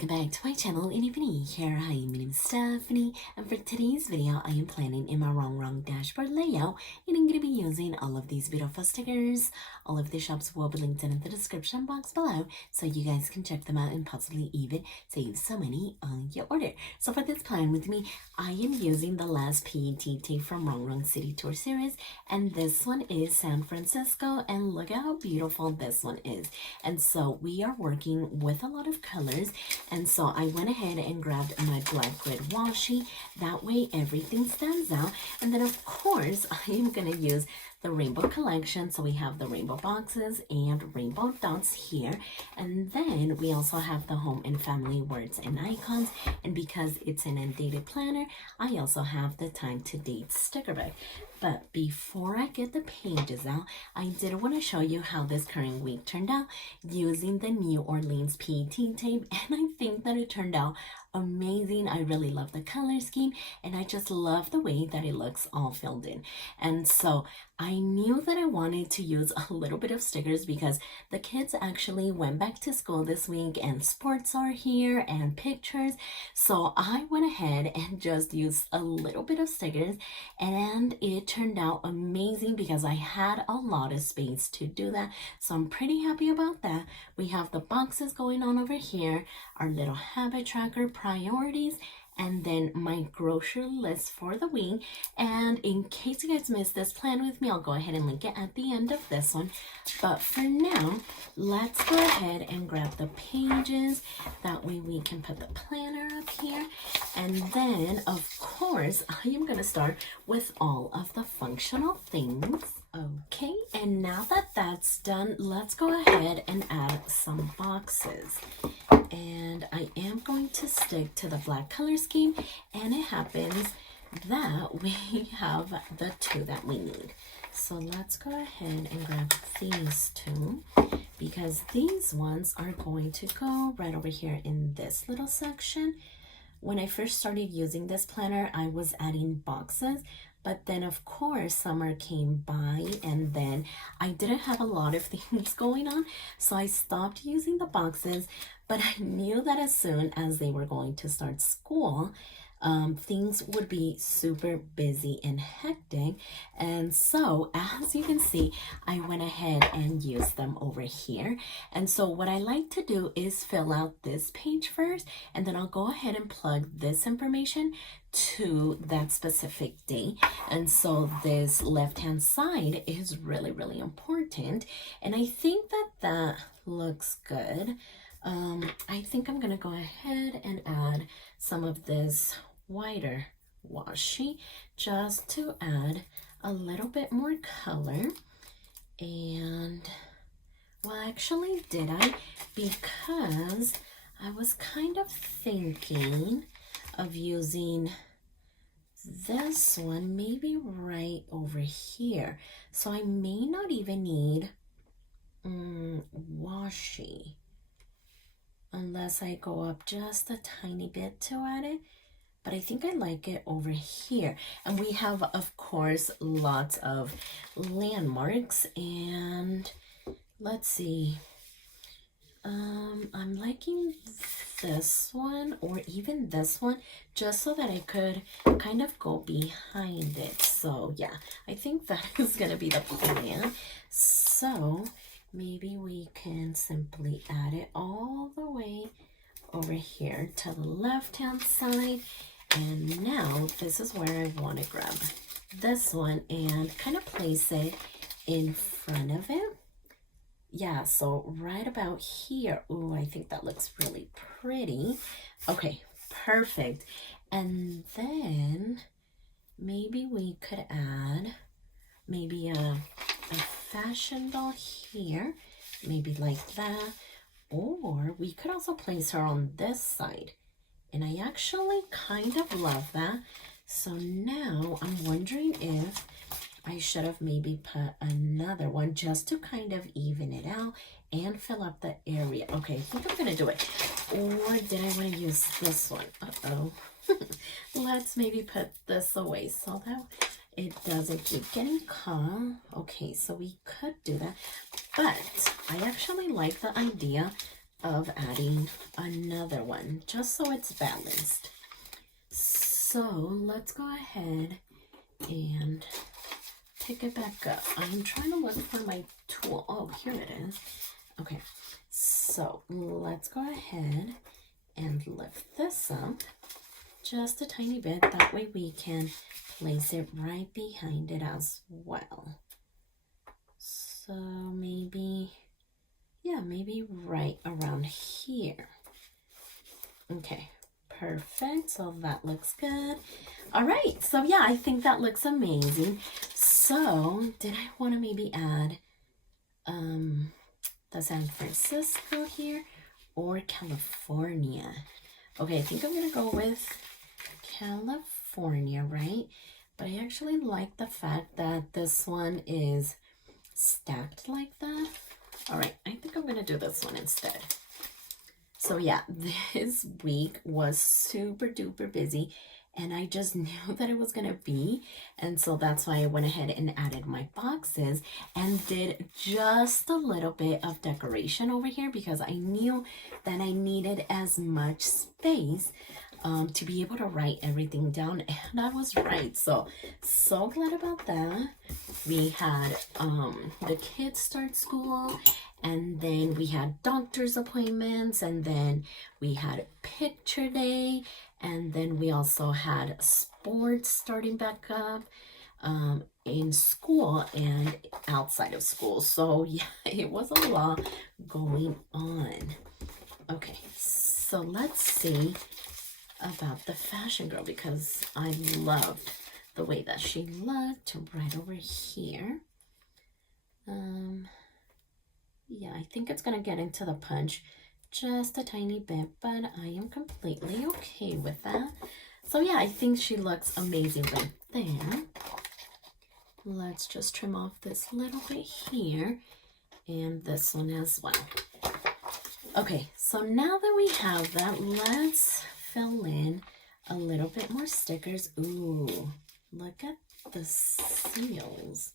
welcome back to my channel, and if you're new here, hi, my name is Stephany, and for today's video, I am planning in my Rongrong dashboard layout, and I'm going to be using all of these beautiful stickers. All of the shops will be linked in the description box below, so you guys can check them out and possibly even save some money on your order. So for this plan with me, I am using the last PET tape from Rongrong City Tour Series, and this one is San Francisco, and look at how beautiful this one is. And so we are working with a lot of colors, and so I went ahead and grabbed my black grid washi. That way everything stands out. And then of course I am going to use the rainbow collection. So we have the rainbow boxes and rainbow dots here. And then we also have the home and family words and icons. And because it's an undated planner, I also have the time to date sticker book. But before I get the pages out, I did want to show you how this current week turned out using the New Orleans PET tape. And I think that it turned out amazing. I really love the color scheme, and I just love the way that it looks all filled in. And so I knew that I wanted to use a little bit of stickers because the kids actually went back to school this week and sports are here and pictures. So I went ahead and just used a little bit of stickers, and it turned out amazing because I had a lot of space to do that. So I'm pretty happy about that. We have the boxes going on over here, our little habit tracker, priorities, and then my grocery list for the week. And in case you guys missed this plan with me, I'll go ahead and link it at the end of this one. But for now, let's go ahead and grab the pages. That way we can put the planner up here. And then, of course, I am going to start with all of the functional things. Okay, and now that that's done, let's go ahead and add some boxes. And I am going to stick to the black color scheme, and it happens that we have the two that we need. So let's go ahead and grab these two, because these ones are going to go right over here in this little section. When I first started using this planner, I was adding boxes, but then of course summer came by and then I didn't have a lot of things going on, so I stopped using the boxes. But I knew that as soon as they were going to start school, things would be super busy and hectic. And so as you can see, I went ahead and used them over here. And so what I like to do is fill out this page first, and then I'll go ahead and plug this information to that specific day. And so this left hand side is really, really important, and I think that that looks good. I think I'm gonna go ahead and add some of this whiter washi just to add a little bit more color. And well, actually, did I? Because I was kind of thinking of using this one maybe right over here. So I may not even need washi unless I go up just a tiny bit to add it. But I think I like it over here. And we have, of course, lots of landmarks. And let's see. I'm liking this one or even this one, just so that I could kind of go behind it. So yeah, I think that is going to be the plan. So maybe we can simply add it all the way over here to the left hand side. And now this is where I want to grab this one and kind of place it in front of it. Yeah, so right about here. Ooh, I think that looks really pretty. Okay, perfect. And then maybe we could add maybe a fashion doll here, maybe like that. Or we could also place her on this side. And I actually kind of love that. So now I'm wondering if I should have maybe put another one just to kind of even it out and fill up the area. Okay, I think I'm gonna do it. Or did I want to use this one? Uh-oh. Let's maybe put this away so that it doesn't keep getting caught. Okay, so we could do that. But I actually like the idea of adding another one just so it's balanced. So let's go ahead and pick it back up. I'm trying to look for my tool. Oh, here it is. Okay, so let's go ahead and lift this up just a tiny bit. That way we can place it right behind it as well. So maybe, yeah, maybe right around here. Okay, perfect. So that looks good. All right, so yeah, I think that looks amazing. So did I want to maybe add the San Francisco here or California? Okay, I think I'm gonna go with California, right? But I actually like the fact that this one is stacked like that. All right, I think I'm gonna do this one instead. So yeah, this week was super duper busy and I just knew that it was gonna be, and so that's why I went ahead and added my boxes and did just a little bit of decoration over here because I knew that I needed as much space to be able to write everything down, and I was right. So glad about that. We had the kids start school, and then we had doctor's appointments, and then we had picture day, and then we also had sports starting back up in school and outside of school. So yeah, it was a lot going on. Okay, so let's see about the fashion girl because I loved the way that she looked right over here. Yeah, I think it's gonna get into the punch just a tiny bit, but I am completely okay with that. So yeah, I think she looks amazing right there. Let's just trim off this little bit here and this one as well. Okay, so now that we have that, let's fill in a little bit more stickers. Ooh, look at the seals.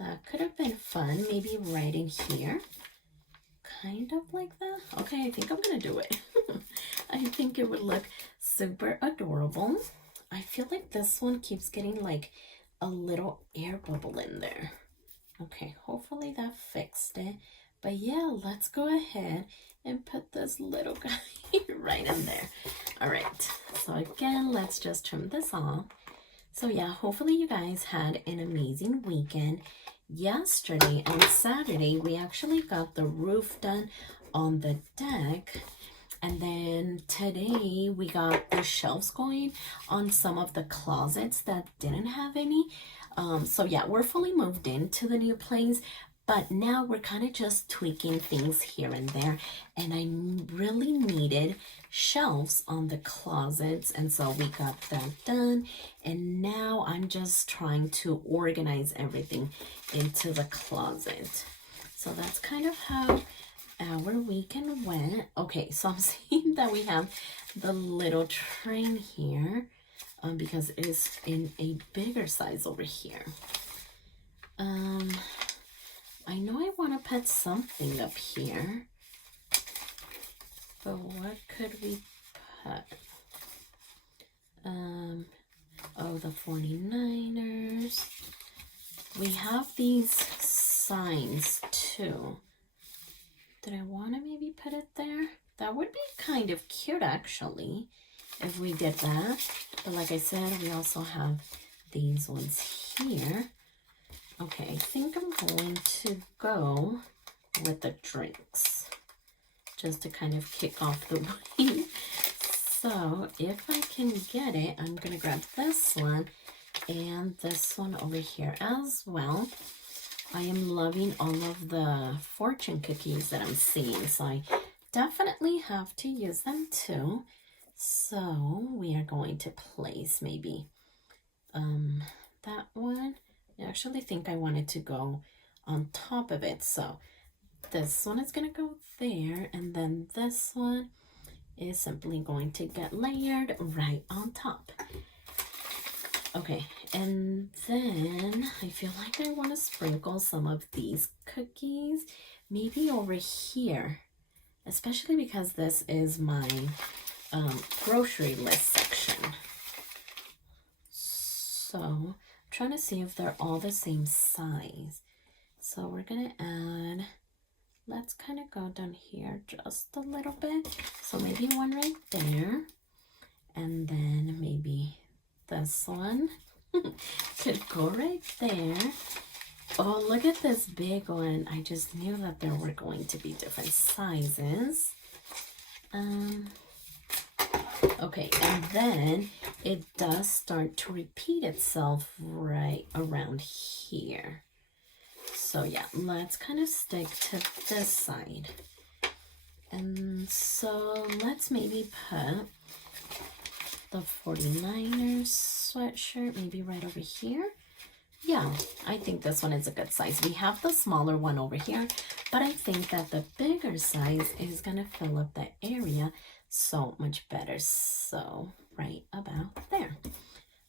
That could have been fun, maybe right in here. Kind of like that. Okay, I think I'm gonna do it. I think it would look super adorable. I feel like this one keeps getting like a little air bubble in there. Okay, hopefully that fixed it. But yeah, let's go ahead and put this little guy right in there. All right, so again, let's just trim this off. So yeah, hopefully you guys had an amazing weekend. Yesterday and Saturday, we actually got the roof done on the deck. And then today we got the shelves going on some of the closets that didn't have any. So yeah, we're fully moved into the new place, but now we're kind of just tweaking things here and there. And I really needed shelves on the closets, and so we got that done. And now I'm just trying to organize everything into the closet. So that's kind of how our weekend went. Okay, so I'm seeing that we have the little train here because it is in a bigger size over here. I know I want to put something up here, but what could we put? Oh, the 49ers. We have these signs too. Did I want to maybe put it there? That would be kind of cute actually if we did that. But like I said, we also have these ones here. Okay, I think I'm going to go with the drinks just to kind of kick off the week. So if I can get it, I'm going to grab this one and this one over here as well. I am loving all of the fortune cookies that I'm seeing, so I definitely have to use them too. So we are going to place maybe that one. I actually think I wanted to go on top of it, so this one is going to go there, and then this one is simply going to get layered right on top. Okay, and then I feel like I want to sprinkle some of these cookies maybe over here especially because this is my grocery list section. So I'm trying to see if they're all the same size. So we're gonna add, let's kind of go down here just a little bit. So maybe one right there, and then maybe this one could go right there. Oh, look at this big one. I just knew that there were going to be different sizes. Okay, and then it does start to repeat itself right around here. So yeah, let's kind of stick to this side. And so let's maybe put the 49ers sweatshirt maybe right over here. Yeah, I think this one is a good size. We have the smaller one over here, but I think that the bigger size is gonna fill up the area so much better. So right about there.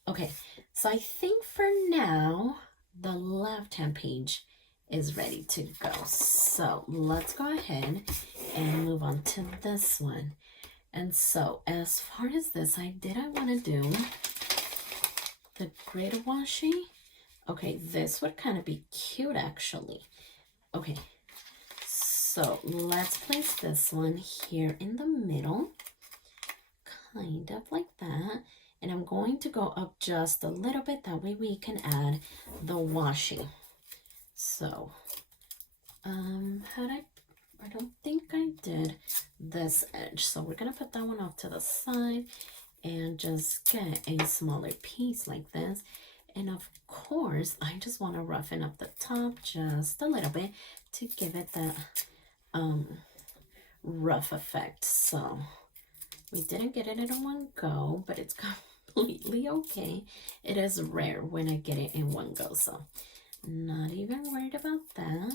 Okay, so I think for now, the left-hand page is ready to go. So let's go ahead and move on to this one. And so as far as this, I want to do the grid washi. Okay, this would kind of be cute actually. Okay, so let's place this one here in the middle, kind of like that. And I'm going to go up just a little bit, that way we can add the washi. So, I don't think I did this edge. So we're gonna put that one off to the side and just get a smaller piece like this. And of course, I just want to roughen up the top just a little bit to give it that rough effect. So we didn't get it in one go, but it's completely okay. It is rare when I get it in one go, so not even worried about that.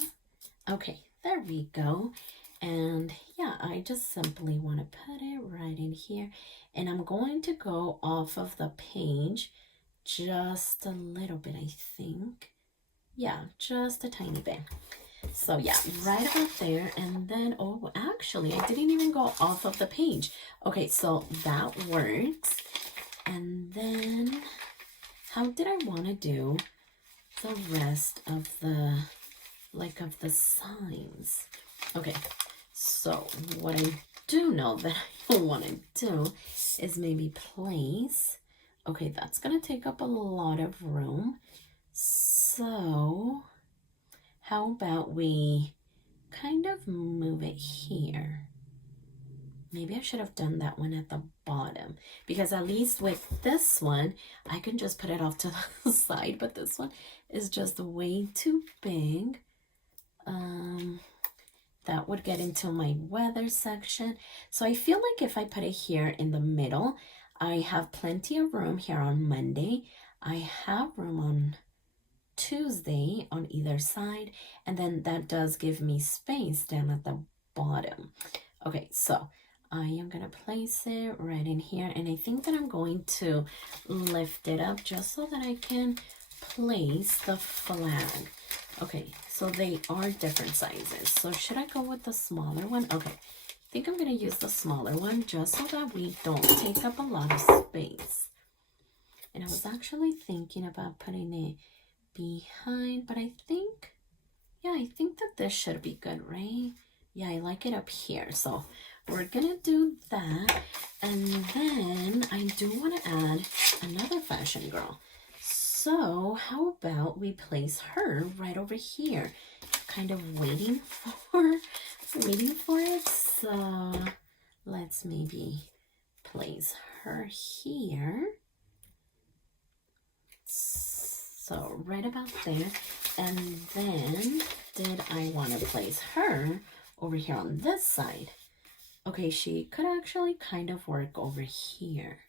Okay, there we go. And yeah, I just simply want to put it right in here. And I'm going to go off of the page just a little bit, I think. Yeah, just a tiny bit. So yeah, right about there. And then, oh, actually, I didn't even go off of the page. Okay, so that works. And then, how did I want to do the rest of the, like, of the signs? Okay, so what I do know that I want to do is maybe place, okay, that's going to take up a lot of room. So how about we kind of move it here? Maybe I should have done that one at the bottom, because at least with this one, I can just put it off to the side, but this one is just way too big. That would get into my weather section. So I feel like if I put it here in the middle, I have plenty of room here on Monday. I have room on Tuesday on either side, and then that does give me space down at the bottom. Okay, so I am gonna place it right in here, and I think that I'm going to lift it up just so that I can place the flag. Okay, so they are different sizes. So should I go with the smaller one? Okay, I think I'm gonna use the smaller one just so that we don't take up a lot of space. And I was actually thinking about putting it behind, but I think, yeah, I think that this should be good, right? Yeah, I like it up here. So we're gonna do that. And then I do want to add another fashion girl. So how about we place her right over here, kind of waiting for it. So let's maybe place her here. So right about there. And then did I want to place her over here on this side? Okay, she could actually kind of work over here.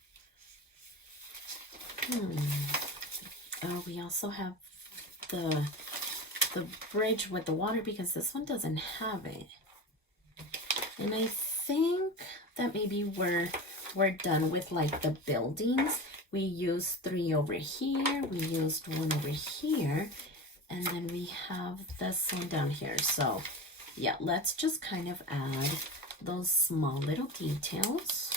We also have the bridge with the water, because this one doesn't have it. And I think that maybe we're done with like the buildings. We used 3 over here, we used 1 over here, and then we have this one down here. So yeah, let's just kind of add those small little details.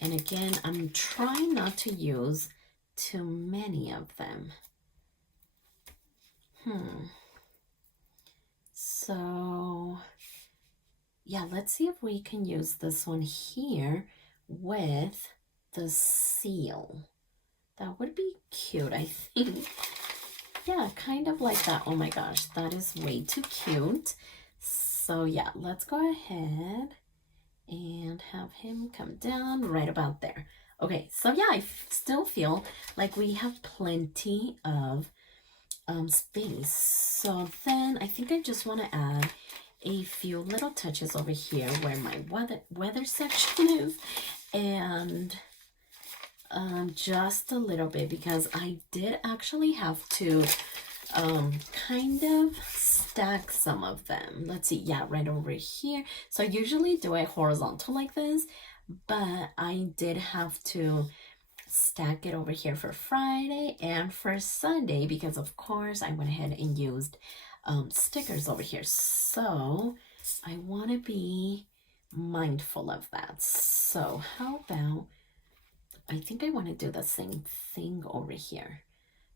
And again, I'm trying not to use too many of them. So yeah, let's see if we can use this one here with the seal. That would be cute, I think. Yeah, kind of like that. Oh my gosh, that is way too cute. So yeah, let's go ahead and have him come down right about there. Okay, so yeah, I still feel like we have plenty of space. So then I think I just want to add a few little touches over here where my weather section is, and just a little bit, because I did actually have to kind of stack some of them. Let's see, yeah, right over here. So I usually do it horizontal like this, but I did have to stack it over here for Friday and for Sunday, because of course I went ahead and used stickers over here. So I want to be mindful of that. So how about, I think I want to do the same thing over here.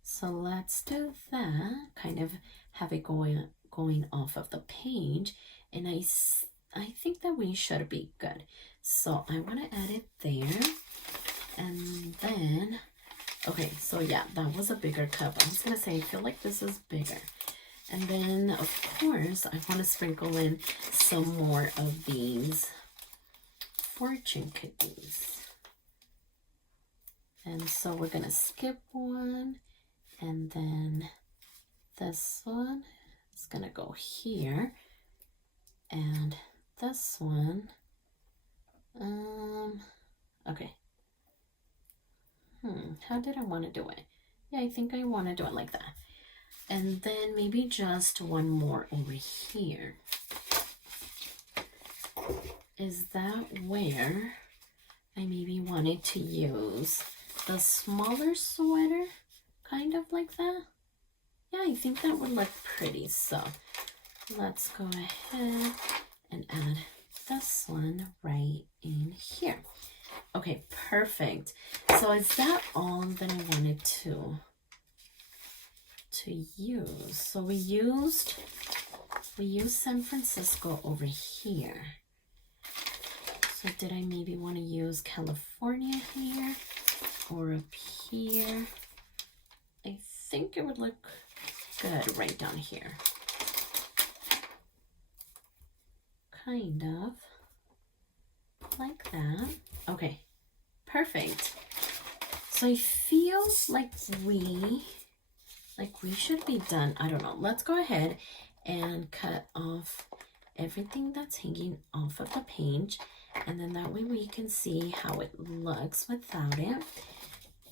So let's do that, kind of have it going off of the page, and I think that we should be good. So I want to add it there, and then, okay, so yeah, that was a bigger cup. I was gonna say, I feel like this is bigger. And then of course I want to sprinkle in some more of these fortune cookies. And so we're gonna skip one, and then this one is gonna go here, and this one, okay. How did I want to do it? Yeah, I think I want to do it like that. And then maybe just one more over here. Is that where I maybe wanted to use the smaller sweater, kind of like that? Yeah, I think that would look pretty. So let's go ahead and add this one right in here. Okay, perfect. So is that all that I wanted to use? So we used San Francisco over here. So did I maybe want to use California here or up here? I think it would look good right down here. Kind of like that. Okay, perfect. So I feel like we should be done. I don't know. Let's go ahead and cut off everything that's hanging off of the page, and then that way we can see how it looks without it.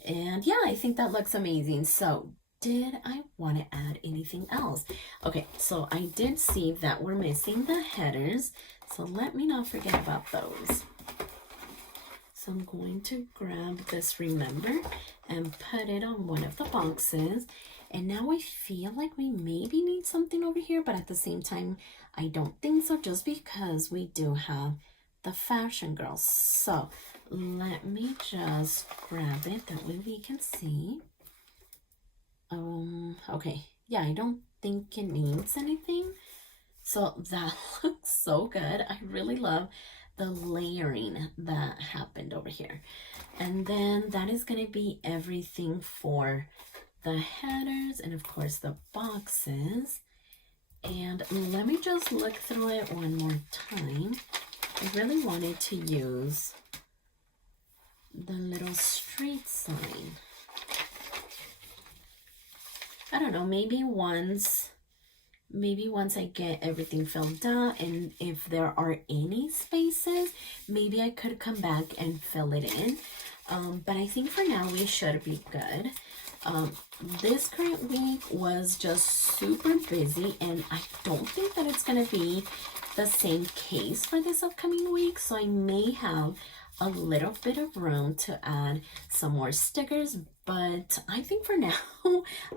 And yeah, I think that looks amazing. So did I want to add anything else? Okay, so I did see that we're missing the headers, so let me not forget about those. So I'm going to grab this remember and put it on one of the boxes. And now I feel like we maybe need something over here, but at the same time, I don't think so, just because we do have the fashion girls. So let me just grab it, that way we can see. Okay, yeah, I don't think it needs anything. So that looks so good. I really love the layering that happened over here. And then that is going to be everything for the headers and of course the boxes. And let me just look through it one more time. I really wanted to use the little street sign. I don't know, maybe once I get everything filled out, and if there are any spaces, maybe I could come back and fill it in. But I think for now we should be good. This current week was just super busy, and I don't think that it's going to be the same case for this upcoming week. So I may have a little bit of room to add some more stickers, but I think for now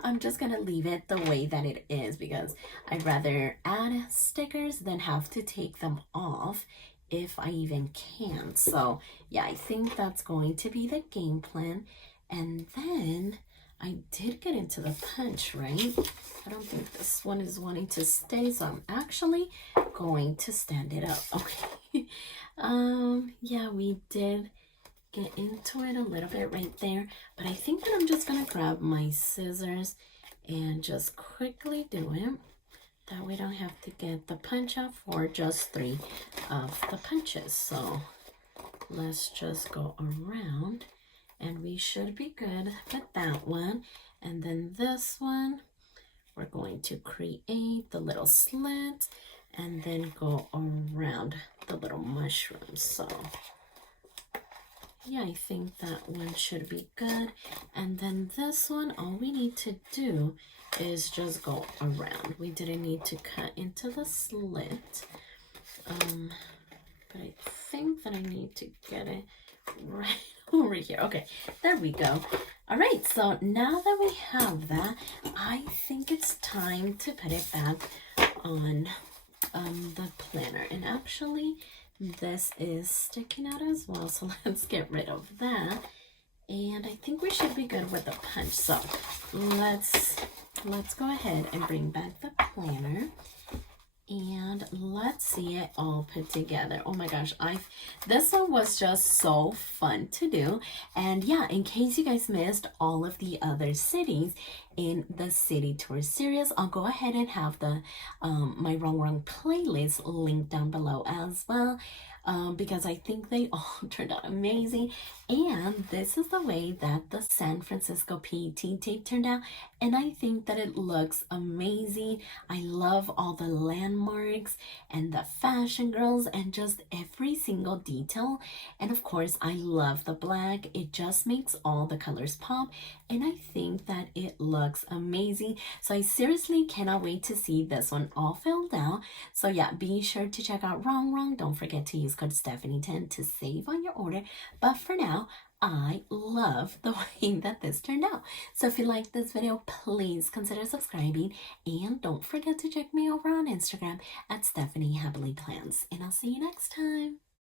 I'm just gonna leave it the way that it is because I'd rather add stickers than have to take them off if I even can. So yeah, I think that's going to be the game plan. And then I did get into the punch, right? I don't think this one is wanting to stay, so I'm actually going to stand it up. Okay. Yeah, we did get into it a little bit right there, but I think that I'm just gonna grab my scissors and just quickly do it. That way I don't have to get the punch out for just 3 of the punches. So let's just go around and we should be good with that one. And then this one, we're going to create the little slit and then go around the little mushroom. So yeah, I think that one should be good. And then this one, all we need to do is just go around. We didn't need to cut into the slit. But I think that I need to get it right over here. Okay, there we go. All right, so now that we have that, I think it's time to put it back on the planner. And actually, this is sticking out as well, so let's get rid of that. And I think we should be good with the punch. So let's go ahead and bring back the planner. And let's see it all put together. Oh my gosh, this one was just so fun to do. And yeah, in case you guys missed all of the other cities in the city tour series, I'll go ahead and have the my Rongrong playlist linked down below as well. Because I think they all turned out amazing. And this is the way that the San Francisco PET tape turned out. And I think that it looks amazing. I love all the landmarks and the fashion girls and just every single detail. And of course, I love the black. It just makes all the colors pop. And I think that it looks amazing. So I seriously cannot wait to see this one all filled out. So yeah, be sure to check out Rongrong. Don't forget to use code Stephany10 to save on your order. But for now, I love the way that this turned out. So if you like this video, please consider subscribing. And don't forget to check me over on Instagram at stephanyhappilyplans. And I'll see you next time.